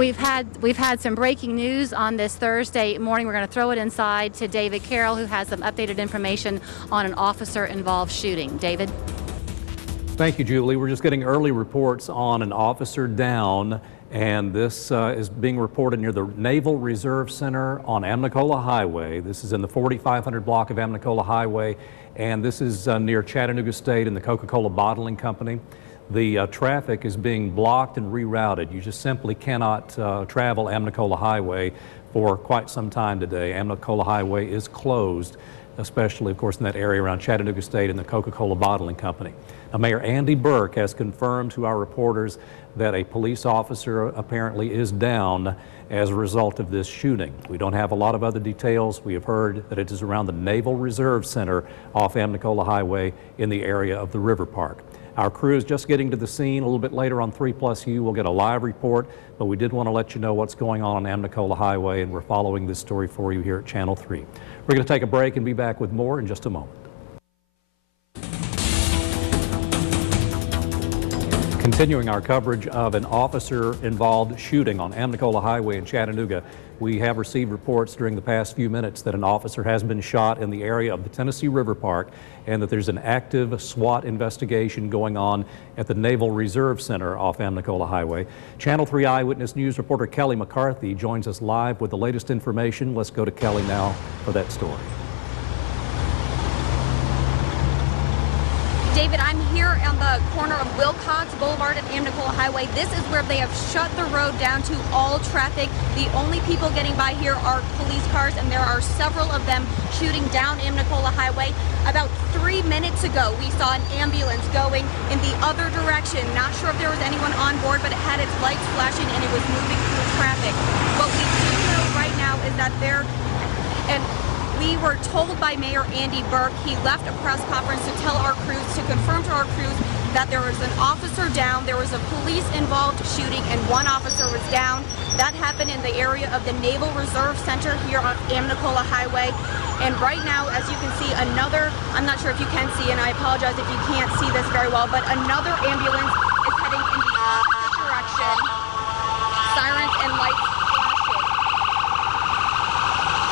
We've had some breaking news on this Thursday morning. We're going to throw it inside to David Carroll, who has some updated information on an officer-involved shooting. David? Thank you, Julie. We're just getting early reports on an officer down, and this is being reported near the Naval Reserve Center on Amnicola Highway. This is in the 4500 block of Amnicola Highway, and this is near Chattanooga State and the Coca-Cola Bottling Company. The traffic is being blocked and rerouted. You just simply cannot travel Amnicola Highway for quite some time today. Amnicola Highway is closed, especially, of course, in that area around Chattanooga State and the Coca-Cola Bottling Company. Now, Mayor Andy Burke has confirmed to our reporters that a police officer apparently is down as a result of this shooting. We don't have a lot of other details. We have heard that it is around the Naval Reserve Center off Amnicola Highway in the area of the River Park. Our crew is just getting to the scene. A little bit later on 3+U, we'll get a live report, but we did want to let you know what's going on Amnicola Highway, and we're following this story for you here at Channel 3. We're going to take a break and be back with more in just a moment. Continuing our coverage of an officer-involved shooting on Amnicola Highway in Chattanooga, we have received reports during the past few minutes that an officer has been shot in the area of the Tennessee River Park and that there's an active SWAT investigation going on at the Naval Reserve Center off Amnicola Highway. Channel 3 Eyewitness News reporter Kelly McCarthy joins us live with the latest information. Let's go to Kelly now for that story. David, I'm here on the corner of Wilcox Boulevard and Amnicola Highway. This is where they have shut the road down to all traffic. The only people getting by here are police cars, and there are several of them shooting down Amnicola Highway. About 3 minutes ago, we saw an ambulance going in the other direction. Not sure if there was anyone on board, but it had its lights flashing and it was moving through traffic. What we do know right now is that we were told by Mayor Andy Burke, he left a press conference to tell our crews, to confirm to our crews that there was an officer down, there was a police-involved shooting, and one officer was down. That happened in the area of the Naval Reserve Center here on Amnicola Highway. And right now, as you can see, I'm not sure if you can see, and I apologize if you can't see this very well, but another ambulance is heading in the opposite direction. Sirens and lights flashing.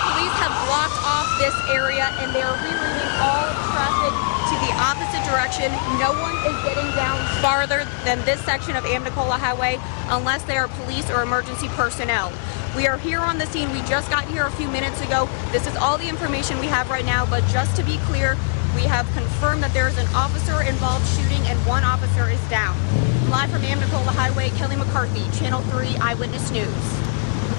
Police have blocked off this area and they are rerouting all traffic to the opposite direction. No one is getting down farther than this section of Amnicola Highway unless they are police or emergency personnel. We are here on the scene. We just got here a few minutes ago. This is all the information we have right now, but just to be clear, we have confirmed that there is an officer-involved shooting and one officer is down. Live from Amnicola Highway, Kelly McCarthy, Channel 3 Eyewitness News.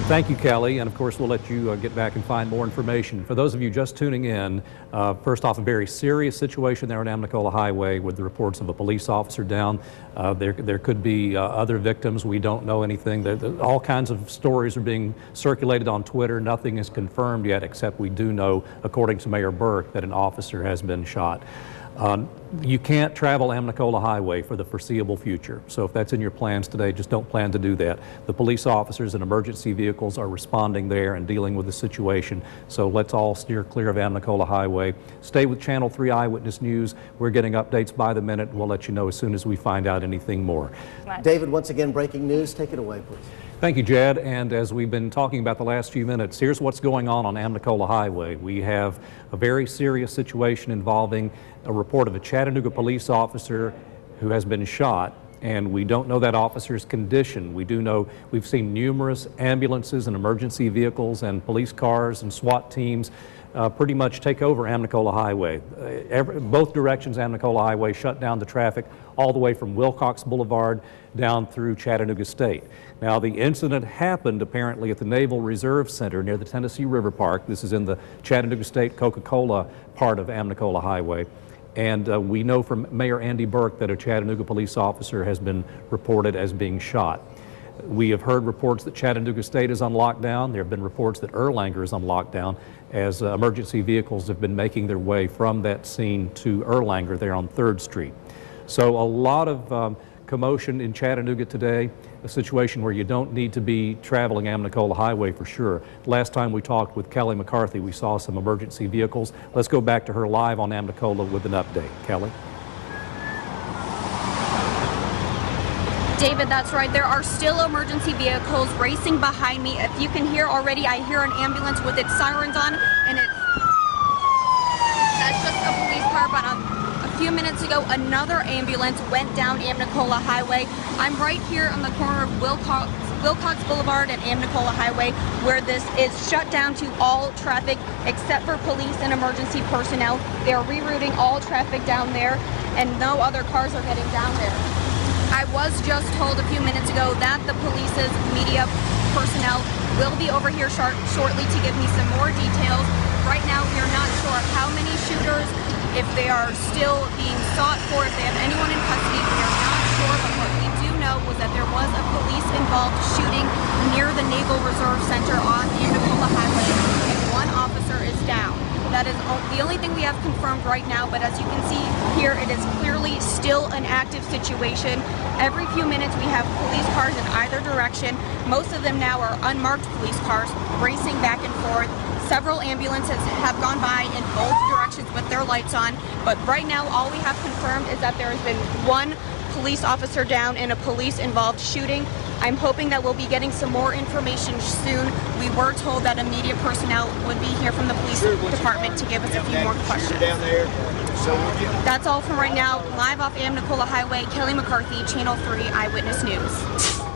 Thank you, Kelly, and of course we'll let you get back and find more information. For those of you just tuning in, first off, a very serious situation there on Amnicola Highway with the reports of a police officer down. There could be other victims. We don't know anything. All kinds of stories are being circulated on Twitter. Nothing is confirmed yet, except we do know, according to Mayor Burke, that an officer has been shot. You can't travel Amnicola Highway for the foreseeable future. So if that's in your plans today, just don't plan to do that. The police officers and emergency vehicles are responding there and dealing with the situation. So let's all steer clear of Amnicola Highway. Stay with Channel 3 Eyewitness News. We're getting updates by the minute. We'll let you know as soon as we find out anything more. David, once again, breaking news. Take it away, please. Thank you, Jed. And as we've been talking about the last few minutes, here's what's going on Amnicola Highway. We have a very serious situation involving a report of a Chattanooga police officer who has been shot, and we don't know that officer's condition. We do know we've seen numerous ambulances and emergency vehicles and police cars and SWAT teams pretty much take over Amnicola Highway. Both directions Amnicola Highway shut down the traffic all the way from Wilcox Boulevard down through Chattanooga State. Now, the incident happened apparently at the Naval Reserve Center near the Tennessee River Park. This is in the Chattanooga State Coca-Cola part of Amnicola Highway. And we know from Mayor Andy Burke that a Chattanooga police officer has been reported as being shot. We have heard reports that Chattanooga State is on lockdown. There have been reports that Erlanger is on lockdown as emergency vehicles have been making their way from that scene to Erlanger there on 3rd Street. So a lot of commotion in Chattanooga today, a situation where you don't need to be traveling Amnicola Highway for sure. Last time we talked with Kelly McCarthy, we saw some emergency vehicles. Let's go back to her live on Amnicola with an update. Kelly? David, that's right. There are still emergency vehicles racing behind me. If you can hear already, I hear an ambulance with its sirens on, and that's just a police car. But a few minutes ago, another ambulance went down Amnicola Highway. I'm right here on the corner of Wilcox Boulevard and Amnicola Highway, where this is shut down to all traffic except for police and emergency personnel. They are rerouting all traffic down there, and no other cars are getting down there. I was just told a few minutes ago that the police's media personnel will be over here shortly to give me some more details. Right now, we are not sure how many shooters, if they are still being sought for, if they have anyone in custody. We are not sure, but what we do know was that there was a police-involved shooting near the Naval Reserve Center on Amnicola Highway, and one officer is down. That is the only thing we have confirmed right now, but as you can see here, it is clearly still an active situation. Every few minutes we have police cars in either direction. Most of them now are unmarked police cars racing back and forth. Several ambulances have gone by in both directions with their lights on, but right now all we have confirmed is that there has been one police officer down in a police-involved shooting. I'm hoping that we'll be getting some more information soon. We were told that immediate personnel would be here from the police department to give us a few more questions. That's all from right now. Live off Amnicola Highway, Kelly McCarthy, Channel 3 Eyewitness News.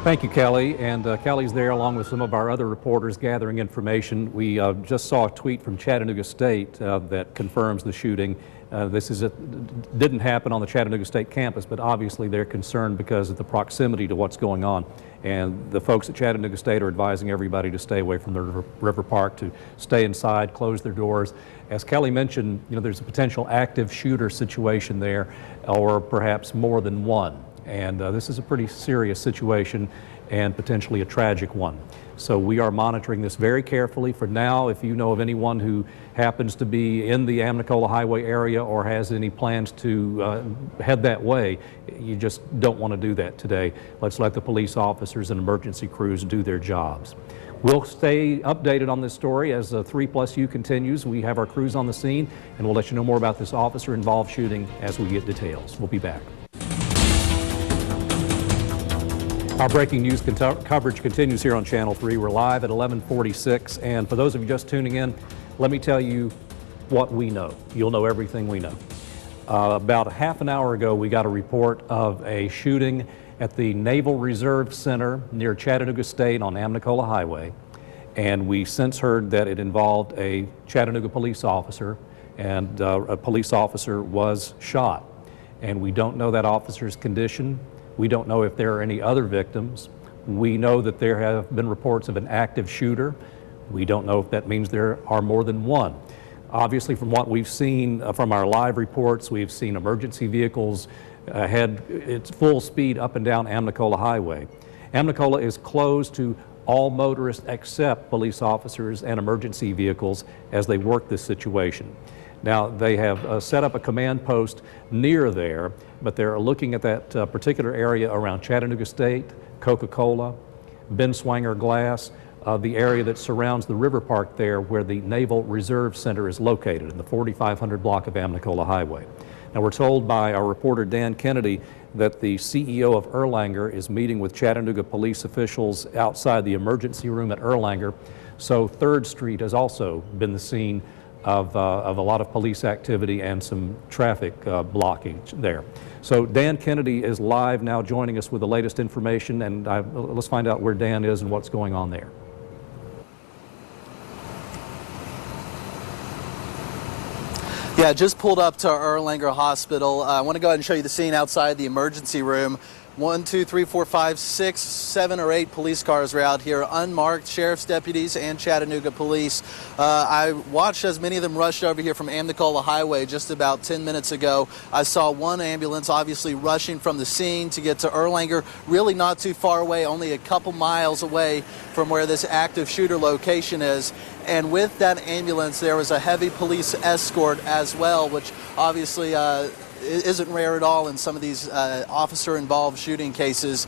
Thank you, Kelly. And Kelly's there along with some of our other reporters gathering information. We just saw a tweet from Chattanooga State that confirms the shooting. Didn't happen on the Chattanooga State campus, but obviously they're concerned because of the proximity to what's going on. And the folks at Chattanooga State are advising everybody to stay away from the river park, to stay inside, close their doors. As Kelly mentioned, there's a potential active shooter situation there, or perhaps more than one. And this is a pretty serious situation and potentially a tragic one. So we are monitoring this very carefully. For now, if you know of anyone who happens to be in the Amnicola Highway area or has any plans to head that way, you just don't want to do that today. Let's let the police officers and emergency crews do their jobs. We'll stay updated on this story as 3+U continues. We have our crews on the scene, and we'll let you know more about this officer-involved shooting as we get details. We'll be back. Our breaking news coverage continues here on Channel 3. We're live at 11:46, and for those of you just tuning in, let me tell you what we know. You'll know everything we know. About half an hour ago, we got a report of a shooting at the Naval Reserve Center near Chattanooga State on Amnicola Highway, and we since heard that it involved a Chattanooga police officer, and a police officer was shot. And we don't know that officer's condition. We don't know if there are any other victims. We know that there have been reports of an active shooter. We don't know if that means there are more than one. Obviously, from what we've seen from our live reports, we've seen emergency vehicles head at full speed up and down Amnicola Highway. Amnicola is closed to all motorists except police officers and emergency vehicles as they work this situation. Now, they have set up a command post near there, but they're looking at that particular area around Chattanooga State, Coca-Cola, Benswanger Glass, the area that surrounds the river park there where the Naval Reserve Center is located in the 4500 block of Amnicola Highway. Now, we're told by our reporter Dan Kennedy that the CEO of Erlanger is meeting with Chattanooga police officials outside the emergency room at Erlanger. So 3rd Street has also been the scene of a lot of police activity and some traffic blocking there. So Dan Kennedy is live now joining us with the latest information, and let's find out where Dan is and what's going on there. Yeah, just pulled up to Erlanger Hospital. I want to go ahead and show you the scene outside the emergency room. 1, 2, 3, 4, 5, 6, 7 or 8 police cars were out here, unmarked, sheriff's deputies and Chattanooga police. I watched as many of them rushed over here from Amnicola Highway just about 10 minutes ago. I saw one ambulance obviously rushing from the scene to get to Erlanger, really not too far away, only a couple miles away from where this active shooter location is. And with that ambulance, there was a heavy police escort as well, which obviously isn't rare at all in some of these officer-involved shooting cases.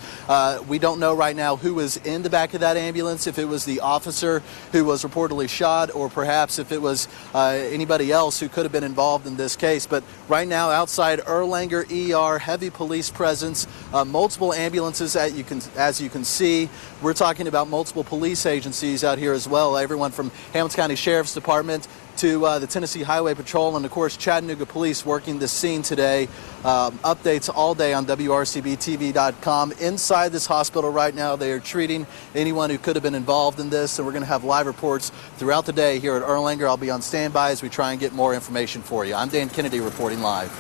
We don't know right now who was in the back of that ambulance, if it was the officer who was reportedly shot, or perhaps if it was anybody else who could have been involved in this case. But right now, outside Erlanger ER, heavy police presence, multiple ambulances, as you can see. We're talking about multiple police agencies out here as well, everyone from Hamilton County Sheriff's Department to the Tennessee Highway Patrol, and of course Chattanooga Police working this scene today. Updates all day on WRCBtv.com. Inside this hospital right now, they are treating anyone who could have been involved in this, and we're going to have live reports throughout the day here at Erlanger. I'll be on standby as we try and get more information for you. I'm Dan Kennedy reporting live.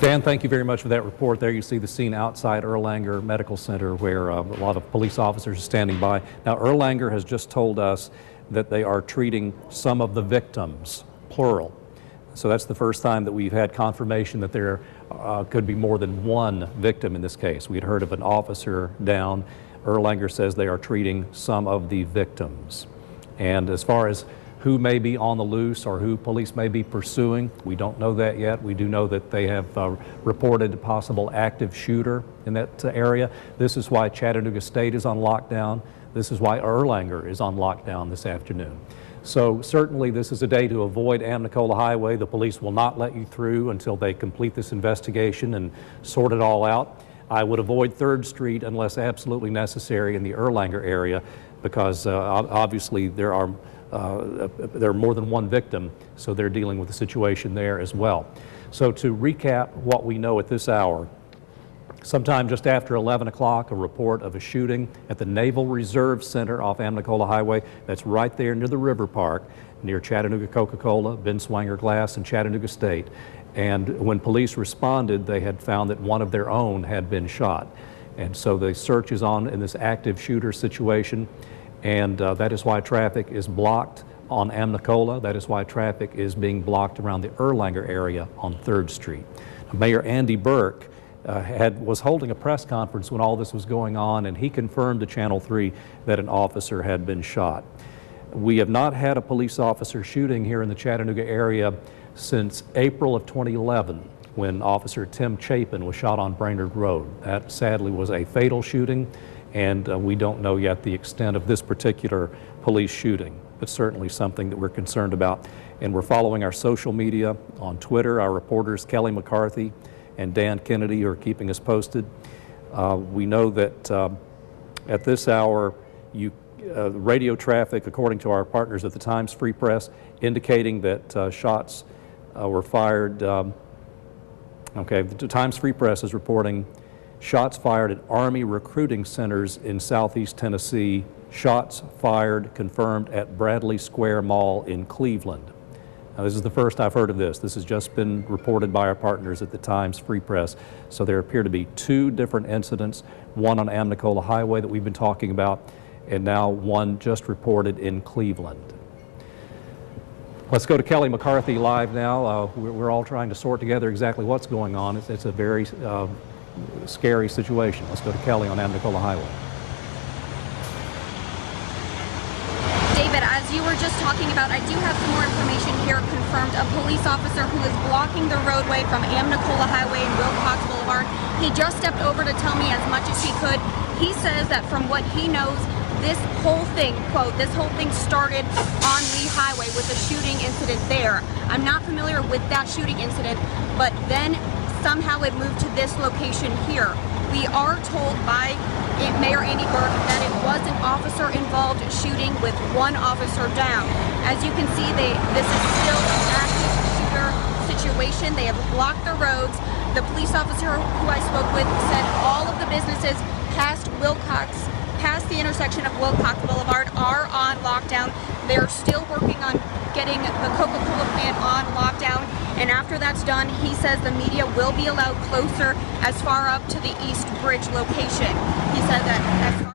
Dan, thank you very much for that report. There you see the scene outside Erlanger Medical Center where a lot of police officers are standing by. Now, Erlanger has just told us that they are treating some of the victims, plural. So that's the first time that we've had confirmation that there could be more than one victim in this case. We'd heard of an officer down. Erlanger says they are treating some of the victims. And as far as who may be on the loose or who police may be pursuing, we don't know that yet. We do know that they have reported a possible active shooter in that area. This is why Chattanooga State is on lockdown. This is why Erlanger is on lockdown this afternoon. So certainly this is a day to avoid Amnicola Highway. The police will not let you through until they complete this investigation and sort it all out. I would avoid 3rd Street unless absolutely necessary in the Erlanger area, because obviously there are more than one victim, so they're dealing with the situation there as well. So to recap what we know at this hour, sometime just after 11 o'clock, a report of a shooting at the Naval Reserve Center off Amnicola Highway. That's right there near the River Park, near Chattanooga Coca-Cola, Ben Swanger Glass, and Chattanooga State. And when police responded, they had found that one of their own had been shot. And so the search is on in this active shooter situation. And that is why traffic is blocked on Amnicola. That is why traffic is being blocked around the Erlanger area on 3rd Street. Mayor Andy Burke was holding a press conference when all this was going on, and he confirmed to Channel 3 that an officer had been shot. We have not had a police officer shooting here in the Chattanooga area since April of 2011, when Officer Tim Chapin was shot on Brainerd Road. That sadly was a fatal shooting, and we don't know yet the extent of this particular police shooting, but certainly something that we're concerned about. And we're following our social media on Twitter. Our reporters Kelly McCarthy and Dan Kennedy are keeping us posted. We know that at this hour, radio traffic, according to our partners at the Times Free Press, indicating that shots were fired. Okay, the Times Free Press is reporting shots fired at Army recruiting centers in southeast Tennessee. Shots fired confirmed at Bradley Square Mall in Cleveland. Now, this is the first I've heard of this. This has just been reported by our partners at the Times Free Press. So there appear to be 2 different incidents, one on Amnicola Highway that we've been talking about, and now one just reported in Cleveland. Let's go to Kelly McCarthy live now. We're all trying to sort together exactly what's going on. It's a very scary situation. Let's go to Kelly on Amnicola Highway. David, as you were just talking about, I do have some more information here confirmed. A police officer who is blocking the roadway from Amnicola Highway and Wilcox Boulevard, he just stepped over to tell me as much as he could. He says that from what he knows, this whole thing, quote, this whole thing started on Lee Highway with a shooting incident there. I'm not familiar with that shooting incident, but then somehow it moved to this location here. We are told by Mayor Andy Burke that it was an officer-involved shooting with one officer down. As you can see, this is still an active shooter situation. They have blocked the roads. The police officer who I spoke with said all of the businesses past the intersection of Wilcox Boulevard are on lockdown. They're still working on getting the Coca-Cola plant on lockdown, and after that's done, he says the media will be allowed closer as far up to the East Bridge location. He said that as far